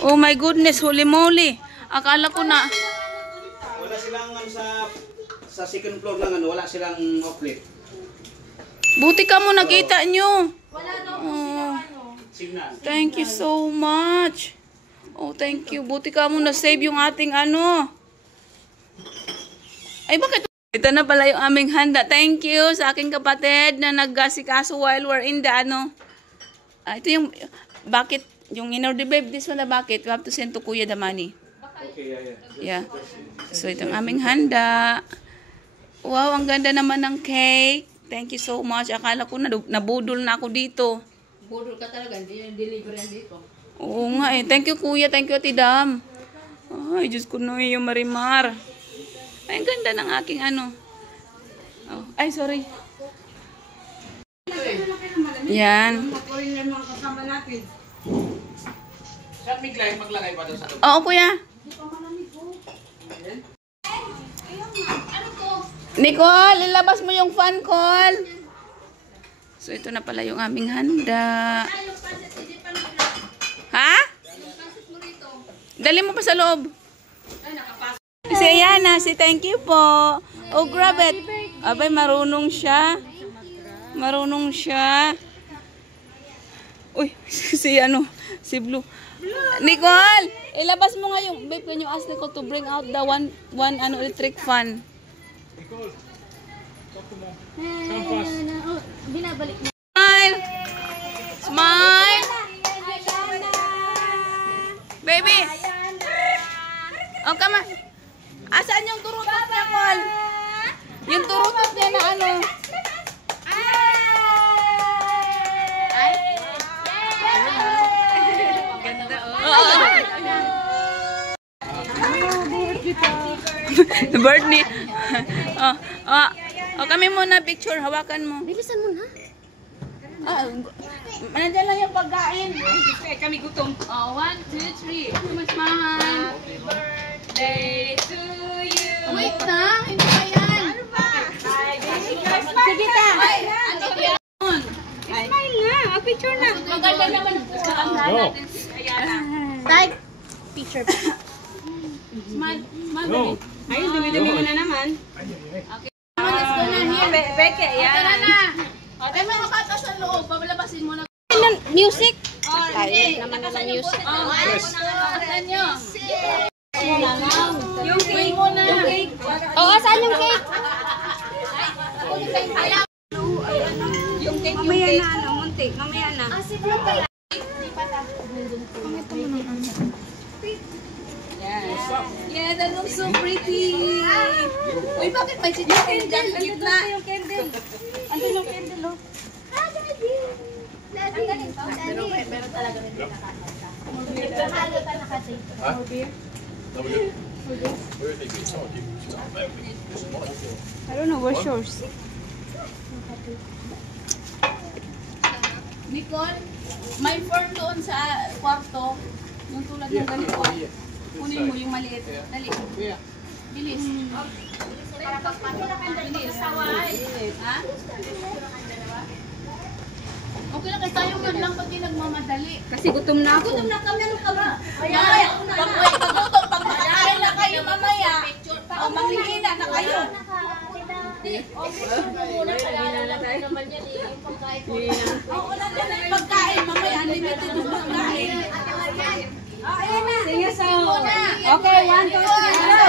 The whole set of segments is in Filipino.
Oh my goodness, holy moly. Akala ko na. Wala silang sa second floor lang wala silang outlet. Buti ka mo nakita nyo. Wala daw po Signal. Thank you so much. Oh, thank you. Buti ka mo na-save yung ating ano. Ay, bakit? Ito na pala yung aming handa. Thank you sa aking kapatid na naggasikaso while we're in the ano. Ito yung, bakit, yung in-order babe, this one na bakit? You have to send to Kuya the money. Okay, Yeah. So, itong aming handa. Wow, ang ganda naman ng cake. Thank you so much. Akala ko na nabudol na ako dito. budol ka talaga, hindi yung delivery yan dito. Oo nga eh. Thank you Kuya, thank you Ate Dam. Ay, Diyos ko no, yung Marimar. Ay, ang ganda ng aking ano. Oh. Ay, sorry. Yan. Makurin lang mga kasama natin. Saan miglay maglagay pa daw sa loob? Oo, Kuya. Nicole, ilabas mo yung fan call. So, ito na pala yung aming handa. Ha? Dali mo pa sa loob. Si Ayana, si thank you po. Oh, grab it. Abay, marunong siya. Marunong siya. Uy, si ano, si Blue. Nicole, ilabas mo nga yung, babe, can you ask Nicole to bring out the one electric fan? Nicole, talk to mom. Come fast. Binabalik mo. Smile! Smile! Baby! Oh, come on. Asaan yung turutot niya, Col? Yung turutot niya na ano? Ay! Ganda, oh. Birthday. Oh, kami muna picture. Hawakan mo. Bilisan mo na. Nandiyan lang yung pagkain. Kami gutom. Oh, 1, 2, 3. Smile. Happy birthday to you. Wait na. Hindi pa yan. Ano ba? Sige ta. Ano yan? Smile na. Picture na. Maganda naman po. Natin si Ayana. Type. Picture. Smile. No. Ay, dumi-dumi mo na naman. Okay. Let's go na here. Beke, yan. Tara na. Okay, mga bata sa loob. Pabalabasin mo na. Music? Oh, hindi. Naman na music. Asan nyo? Yung cake mo na. Oo, saan yung cake? Yung cake, yung cake. Mamaya na, ano, munti. Mamaya na. Yes. Yeah, that looks so pretty. Uy, bakit may chichikin dyan sa gitna? Yung candle. Ando yung candle, oh. Ah, Daddy. Daddy. Meron talaga rin nakakanta. Mahalo ka nakasave. Huh? No, we're good. Where are they? It's not you. It's not them. It's not you. I don't know, where's yours? Nicole, may form doon sa kwarto. Yung tulad ng ganito. Kunin mo yung maliit. Dali. Bilis. Bilis. Ha? Okay lang, kasi tayo man lang pati nagmamadali. Kasi gutom na ako. Gutom na kami, ano ka ba? Mamaya, pagluto, pag makakain na kayo mamaya. O, manghihina na kayo. Oo, nandiyan na yung pagkain. Mamaya, unlimited yung pagkain. Sige, so. Okay, 1, 2, 3, go.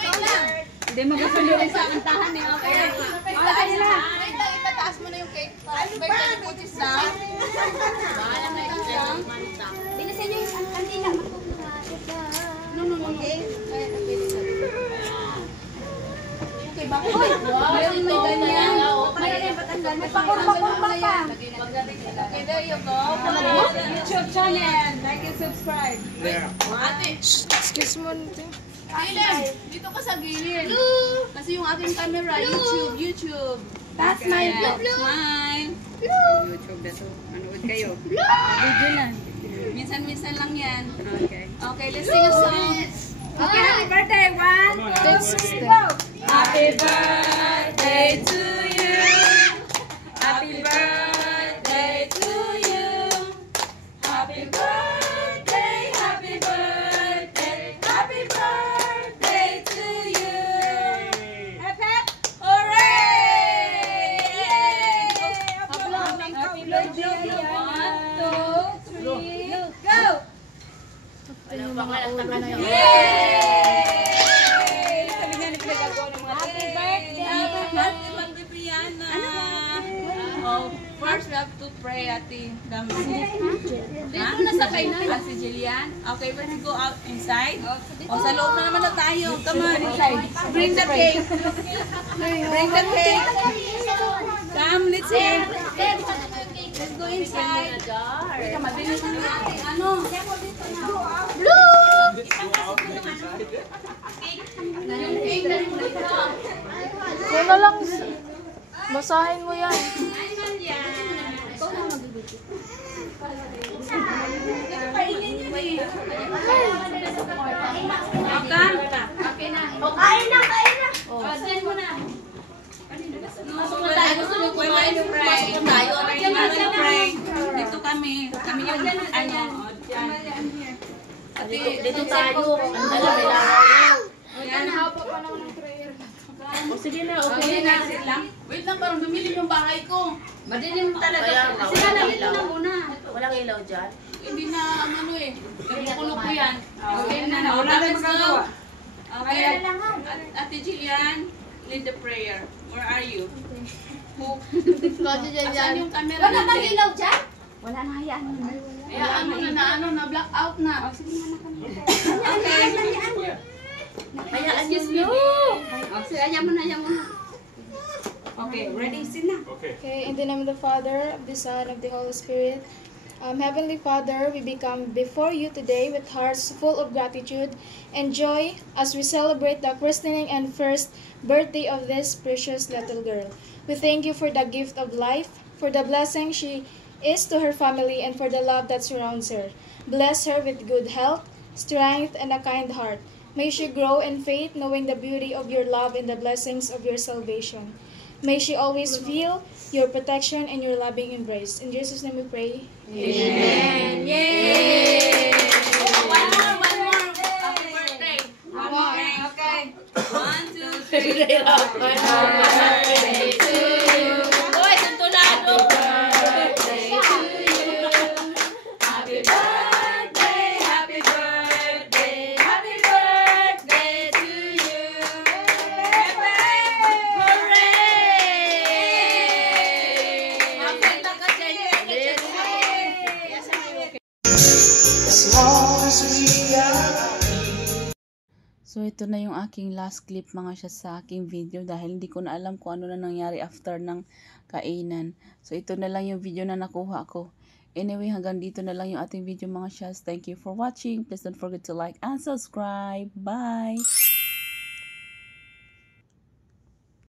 Wait lang. Hindi magkasundo rin sa kantahan eh. Okay. Okay na. Wait lang, itataas mo na yung cake. May pagkutis na. Bahala na ito lang. Bilisan niyo yung kantina. No. Okay. Okay, bakit? Wow, may ganyan. May pakurpa-kurpa pa. Okay, there you go. YouTube channel. Like and subscribe. Ate, Excuse mo natin. Dylan, dito ka sa gilid. Kasi yung aking camera, YouTube. That's my vlog. Smile. YouTube na to. Manood kayo. Video lang. Minsan-minsan lang yan. Okay. Okay, let's sing a song. Okay, happy birthday. 1, 2, 3, go. Happy birthday to you. Happy birthday to you. Happy birthday, yung mga ulo na yun. Yay! Sabi nga ni pinagagawa ng mga happy birthday! Happy birthday, Mami Brianna! Oh, first we have to pray, Ate. Dito na sa kainan. Si Jillian. Okay, let's go out inside. O, sa loob na naman na tayo. Come on. Bring the cake. Bring the cake. Come, let's eat. Let's go inside. Mabilis na natin. Ano? Yan na lang. Basahin mo yan. Kain na. Send mo na. Gusto nyo kumain yung pray. Dito kami. Kami yung ayan. Dito tayo. Ang dala, may laraw. Ayan. O sige na, Okay na. Wait lang, parang bumili yung bahay ko. Madilim talaga. Sila na, ito na muna. Walang ilaw dyan. Hindi na, ano eh. Nakukulog ko yan. Okay na. Wala na magagawa. Okay. Ate Jillian, lead the prayer. Where are you? Saan yung camera? Wala bang ilaw dyan? Hayaan mo na black out na. Hayaan nyo. Okay, ready? Sit na. Okay, in the name of the Father, of the Son, of the Holy Spirit. Heavenly Father, we become before you today with hearts full of gratitude and joy as we celebrate the christening and first birthday of this precious little girl. We thank you for the gift of life, for the blessing she is to her family, and for the love that surrounds her. Bless her with good health, strength, and a kind heart. May she grow in faith, knowing the beauty of your love and the blessings of your salvation. May she always feel your protection and your loving embrace. In Jesus' name we pray. Amen. Yay! One more. Happy birthday. One more. Okay. 1, 2, 3. Happy birthday to you. Hoy, tuntulado. Happy birthday to you. Happy birthday. Happy birthday. Happy birthday to you. Hooray! Happy So, ito na yung aking last clip mga siya sa aking video dahil hindi ko na alam kung ano na nangyari after ng kainan. So, ito na lang yung video na nakuha ko. Anyway, hanggang dito na lang yung ating video mga siya. Thank you for watching. Please don't forget to like and subscribe. Bye!